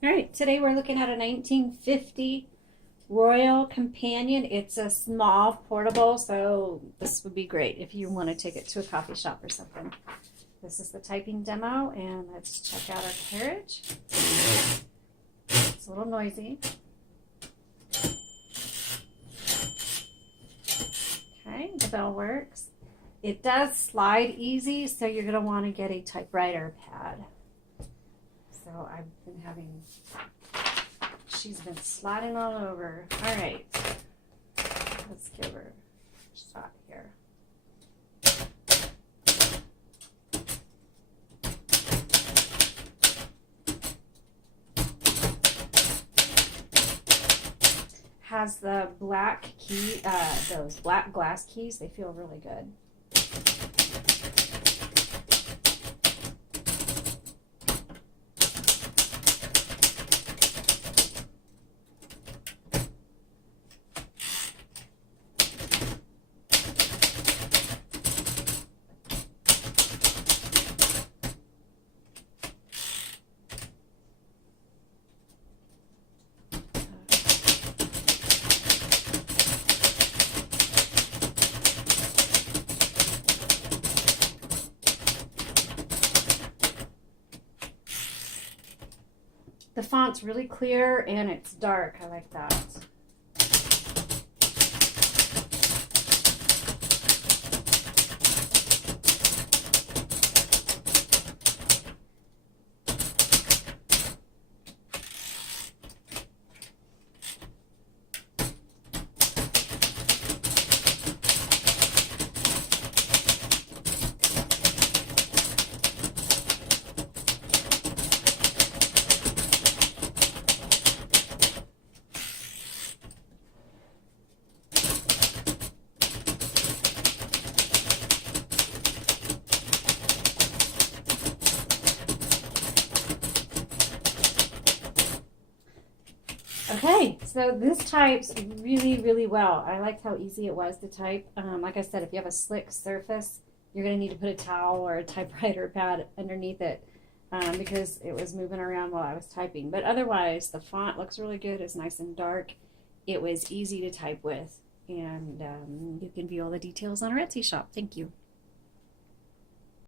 All right, today we're looking at a 1950 Royal Companion. It's a small portable, so this would be great if you want to take it to a coffee shop or something. This is the typing demo, and let's check out our carriage. It's a little noisy. Okay, the bell works. It does slide easy, so you're going to want to get a typewriter pad. So I've been having, she's been sliding all over. All right, let's give her a shot here. Has the black key, those black glass keys. They feel really good. The font's really clear and it's dark. I like that. Okay, so this types really, really well. I liked how easy it was to type. Like I said, if you have a slick surface, you're going to need to put a towel or a typewriter pad underneath it because it was moving around while I was typing. But otherwise, the font looks really good. It's nice and dark. It was easy to type with, and you can view all the details on our Etsy shop. Thank you.